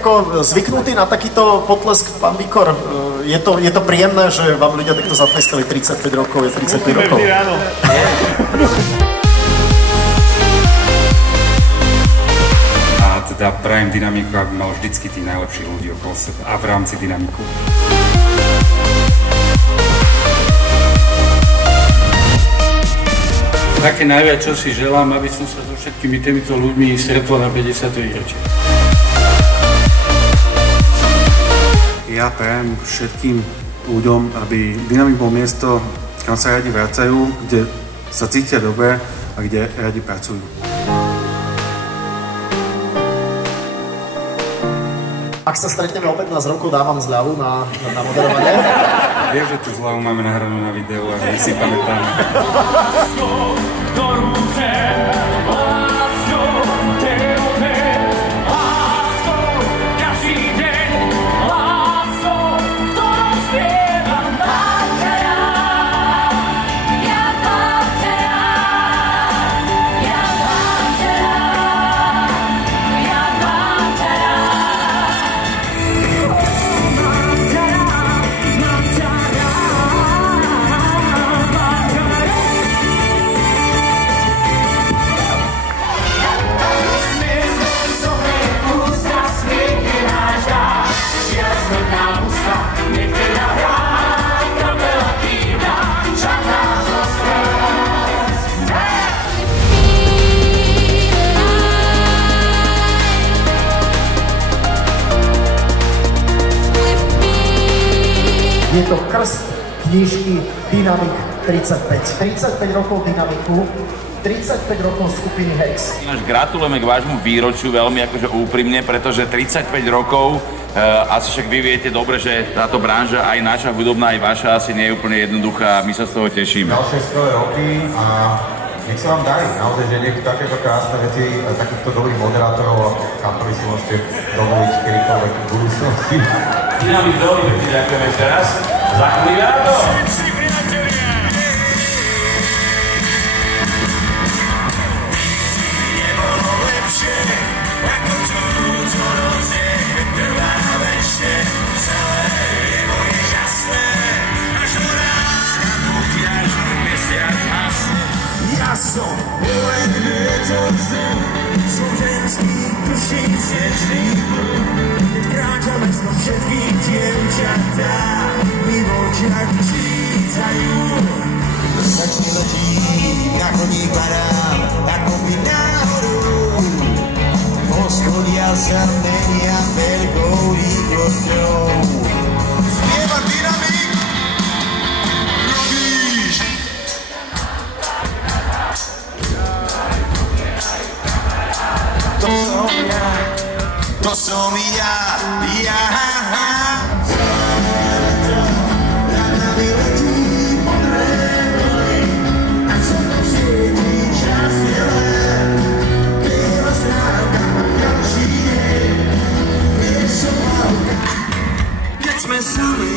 ako zvyknutý na takýto potlesk, pán Vikor? Je to príjemné, že vám ľudia takto zatleskali 35 rokov, je 35 rokov? Áno. A teda prajem Dynamiku, aby mal vždycky tých najlepších ľudí okolo seba a v rámci Dynamiku. Také najviac, čo si želám, aby som sa so všetkými týmito ľuďmi stretol na 50. výročie. Ja prajem všetkým ľuďom, aby Dynamik bol miesto, kam sa radi vracajú, kde sa cítia dobre a kde radi pracujú. Ak sa stretneme o 15 rokov, dávam zľavu na moderovanie. Vieš, že tú zľavu máme nahranú na videu a my si pamätáme. Je to krst knižky Dynamik 35. 35 rokov Dynamiku, 35 rokov skupiny Hex. Gratulujeme k vášmu výročiu veľmi akože úprimne, pretože 35 rokov, asi však vy viete dobre, že táto branža, aj naša hudobná, aj vaša, asi nie je úplne jednoduchá a my sa z toho tešíme. Ďalšie skvelé roky a nech sa vám darí. Naozaj, že nech takéto krásne veci, takýchto dobrých moderátorov a kapely si môžete dovoliť kedykoľvek v budúcnosti. Dynamik veľmi pekne ďakujeme ešte raz. Za chvíľu to! Ja som milen vietor zem, slovenských duší sviečný pln. Kráčame smo všetkých dievčatá, my v očiach čítajú. Začne letím, na koní padám, ako by náhodou. Poschodia sa menia veľkou rýchlosťou. Spieva Dynamik, robíš. To som ja. Rada vyletí modré vlny a som tam svietí čas len. Biela strávka na ďalší deň, nie som malka, keď sme sami.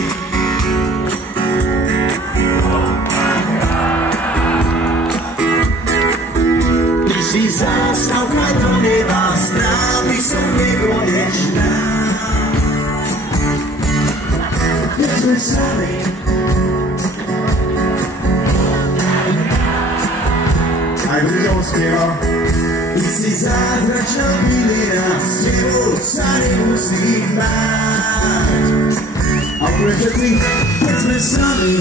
Ty si zástavka do neba, strávy som nekonečná. Keď sme sami. Aj ľuďom spieva. Ty si zázračná bylina, s tebou sa nemusím báť. A prečo ty, keď sme sami.